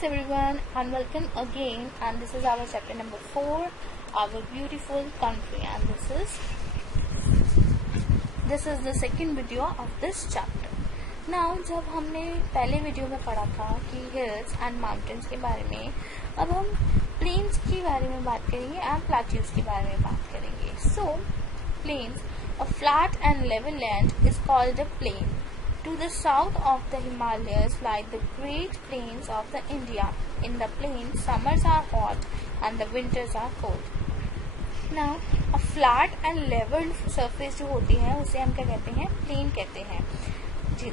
Greetings everyone and welcome again, and this is our chapter number 4, our beautiful country, and this is the second video of this chapter. Now जब हमने पहले video में पढ़ा था कि hills and mountains के बारे में, अब हम plains के बारे में बात करेंगे and plateaus के बारे में बात करेंगे. So plains, a flat and level land is called a plain. To the south of the Himalayas lie the great plains of the India. In the plains, summers are hot and the winters are cold. Now, a flat and level surface जो होती है उसे हम क्या कहते हैं? Plain कहते हैं.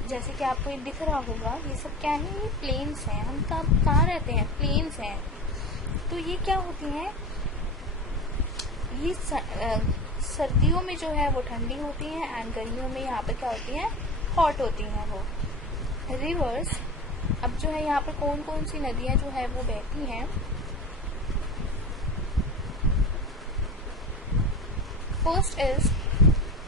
जैसे कि आपको ये दिख रहा होगा, ये सब क्या है? ये plains हैं. हम कहाँ रहते हैं? Plains हैं. तो ये क्या होती हैं? ये सर्दियों में जो है वो ठंडी होती हैं एंड गर्मियों में यहाँ पे क्या होती हैं? हॉट होती हैं वो. रिवर्स, अब जो है यहाँ पर कौन कौन सी नदियाँ जो है वो बहती हैं. First is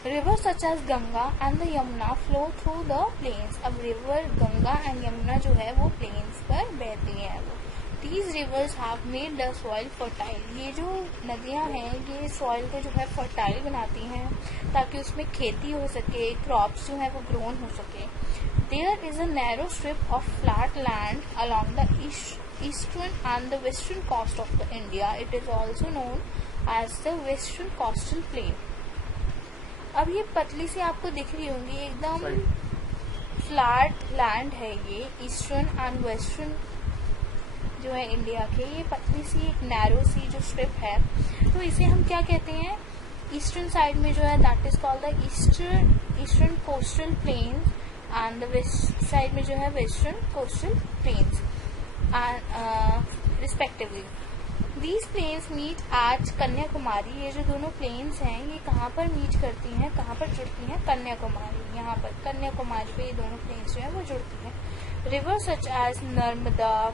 river such as Ganga and the Yamuna flow through the plains. अब रिवर गंगा एंड यमुना जो है वो प्लेन्स पर बहती हैं. वो These rivers have made the soil fertile. ये जो नदियाँ हैं ये सॉइल को जो है फर्टाइल बनाती हैं ताकि उसमें खेती हो सके, क्रॉप्स जो है वो ग्रोन हो सके. There is a narrow strip of flat land along the eastern and the western coast of the India. It is also known as the Western Coastal Plain. अब ये पतली सी आपको दिख रही होंगी, एकदम फ्लैट लैंड है ये ईस्टर्न एंड वेस्टर्न जो है इंडिया के. ये पतली सी एक नैरो सी जो स्ट्रिप है, तो इसे हम क्या कहते हैं? ईस्टर्न साइड में जो है that is called the eastern coastal plains and the west side में जो है western coastal plains and respectively. These plains meet at Kanyakumari. ये जो दोनों प्लेन्स हैं ये कहाँ पर मीट करती हैं, कहाँ पर जुड़ती हैं? कन्याकुमारी. यहाँ पर कन्याकुमारी पे ये दोनों प्लेन्स जो है वो जुड़ती हैं. रिवर सच एज नर्मदा,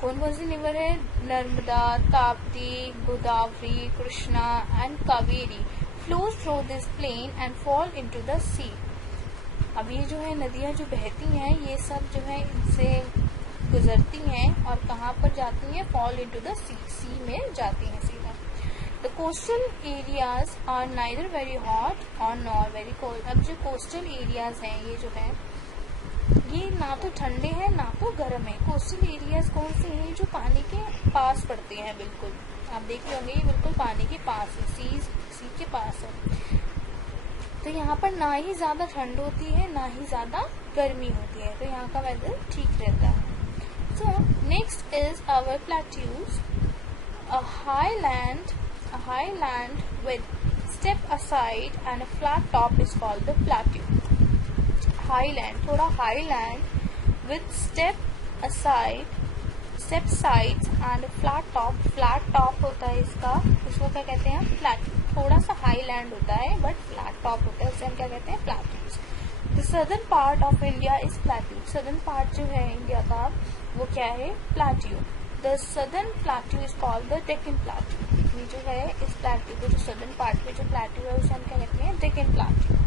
कौन कौन सी रिवर है? Narmada, Tapti, Godavari, Krishna and Kaveri flows through this plain and fall into the sea. अब ये जो है नदियाँ जो बहती हैं ये सब जो है इनसे गुजरती हैं और कहाँ पर जाती हैं? Fall into the sea. Sea में जाती हैं सीधा. The coastal areas are neither very hot और नॉर वेरी कोल्ड. अब जो कोस्टल एरियाज हैं ये जो है ये ना तो ठंडे हैं ना तो गर्म है. कोस्टल एरियाज कौन से हैं? जो पानी के पास पड़ते हैं. बिल्कुल आप देख रहे होंगे ये बिल्कुल पानी के पास है, सी के पास है. तो यहाँ पर ना ही ज्यादा ठंड होती है ना ही ज्यादा गर्मी होती है, तो यहाँ का वेदर ठीक रहता है. So next is our plateaus. A high land with step aside and a flat top is called the plateau. Highland, थोड़ा highland with step sides and flat top. Flat top होता है इसको क्या कहते हैं? Flat. थोड़ा सा highland होता है but flat top होता है, उसे हम क्या कहते हैं? Plateaus. The southern part of India is plateau. Southern part जो है इंडिया का वो क्या है? Plateau. The southern plateau is called the Deccan Plateau. ये जो है इस plateau को, जो southern part पे जो plateau है उसे हम क्या कहते हैं? Deccan Plateau.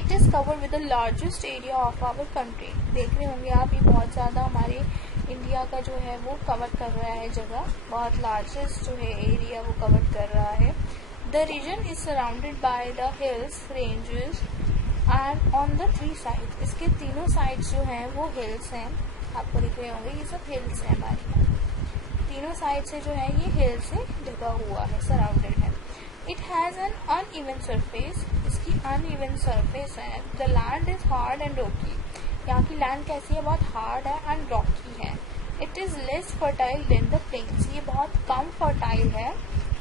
It is covered with the largest area of our country. देख रहे होंगे आप ये बहुत ज़्यादा हमारे इंडिया का जो है वो कवर कर रहा है जगह, बहुत लार्जेस्ट जो है एरिया वो कवर कर रहा है. The region is surrounded by the hills, ranges and on the three sides. इसके तीनों साइड्स जो हैं वो hills हैं. आपको दिख रहे होंगे ये सब hills हैं हमारी. तीनों साइड से जो है ये hills से ढका हुआ है, सराउंडेड है. It has an uneven surface. इसकी uneven surface है. The land is hard and rocky. यहाँ की लैंड कैसी है? बहुत हार्ड है एंड रॉकी है. It is less fertile than the plains. ये बहुत कम फर्टाइल है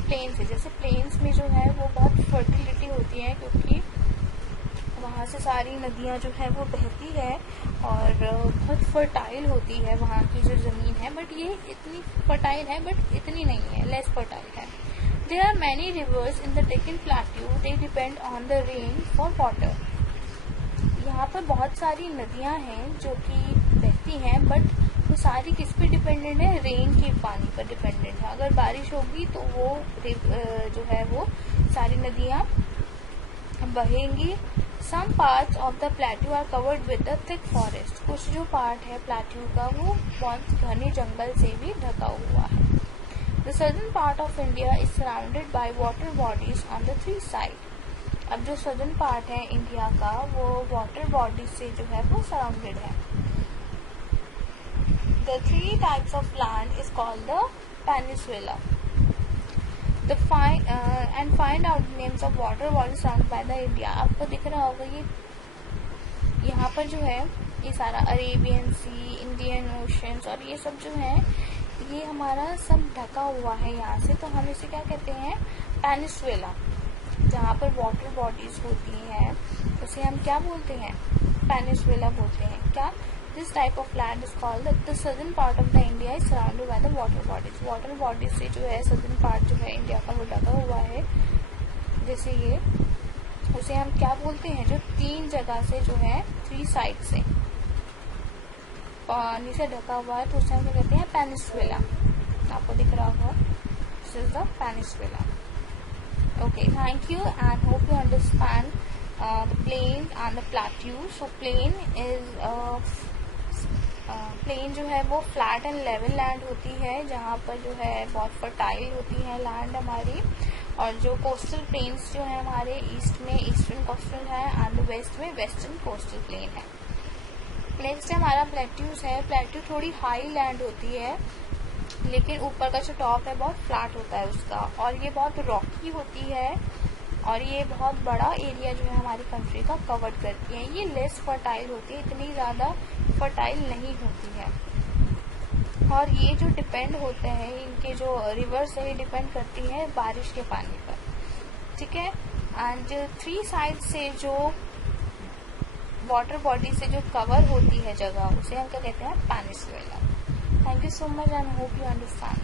प्लेन से. जैसे प्लेन्स में जो है वो बहुत फर्टिलिटी होती है क्योंकि वहाँ से सारी नदियाँ जो है वो बहती है और बहुत फर्टाइल होती है वहाँ की जो ज़मीन है. बट ये इतनी फर्टाइल है बट इतनी नहीं है, लेस फर्टाइल है. There are many rivers in the Deccan Plateau. They depend on the rain for water. यहाँ पर बहुत सारी नदियाँ हैं जो कि बहती हैं बट वो सारी किस पे डिपेंडेंट है? रेन के पानी पर डिपेंडेंट है. अगर बारिश होगी तो वो जो है वो सारी नदियाँ बहेंगी some parts of the plateau are covered with the thick forest, कुछ जो पार्ट है प्लेट्यू का वो बहुत घने जंगल से भी ढका हुआ है। The southern part of India is surrounded by water bodies on the three side. अब जो सदर्न पार्ट है इंडिया का वो वाटर बॉडीज से जो है वो सराउंडेड है। The three types of land is called the peninsula. And find out the names of water bodies surrounded by the India. आपको दिख रहा होगा ये यहाँ पर जो है ये सारा अरेबियन सी, इंडियन ओशंस और ये सब जो है ये हमारा सब ढका हुआ है यहाँ से, तो हम इसे क्या कहते हैं, पेनिसुला। जहाँ पर वाटर बॉडीज होती हैं उसे हम क्या बोलते हैं, पेनिसुला बोलते हैं। क्या, this type of land is called the southern part of the India is surrounded by the water bodies. Water bodies से जो है सदर्न पार्ट जो है इंडिया का वो ढका हुआ है, जैसे ये, उसे हम क्या बोलते हैं, जो तीन जगह से जो है थ्री साइड से पानी से ढका हुआ है तो उसे हम क्या कहते हैं, पेनिसुला। आपको दिख रहा होगा, this is the peninsula. Okay, thank you and hope you understand the plain and the plateau. So plain is plain जो है वो फ्लैट एंड लेवल लैंड होती है जहाँ पर जो है बहुत फर्टाइल होती है लैंड हमारी, और जो कोस्टल प्लेन्स जो है हमारे ईस्ट में ईस्टर्न कोस्टल है एंड वेस्ट में वेस्टर्न कोस्टल प्लेन है। नेक्स्ट हमारा प्लेट्यूज है। प्लेट्यू थोड़ी हाई लैंड होती है लेकिन ऊपर का जो टॉप है बहुत फ्लैट होता है उसका, और ये बहुत रॉकी होती है और ये बहुत बड़ा एरिया जो है हमारी कंट्री का कवर करती है। ये लेस फर्टाइल होती है, इतनी ज़्यादा फर्टाइल नहीं होती है, और ये जो डिपेंड होते हैं इनके जो रिवर्स है ये डिपेंड करती है बारिश के पानी पर, ठीक है। एंड थ्री साइड से जो वाटर बॉडी से जो कवर होती है जगह उसे हम क्या कहते हैं, peninsula. Thank you so much and hope you understand.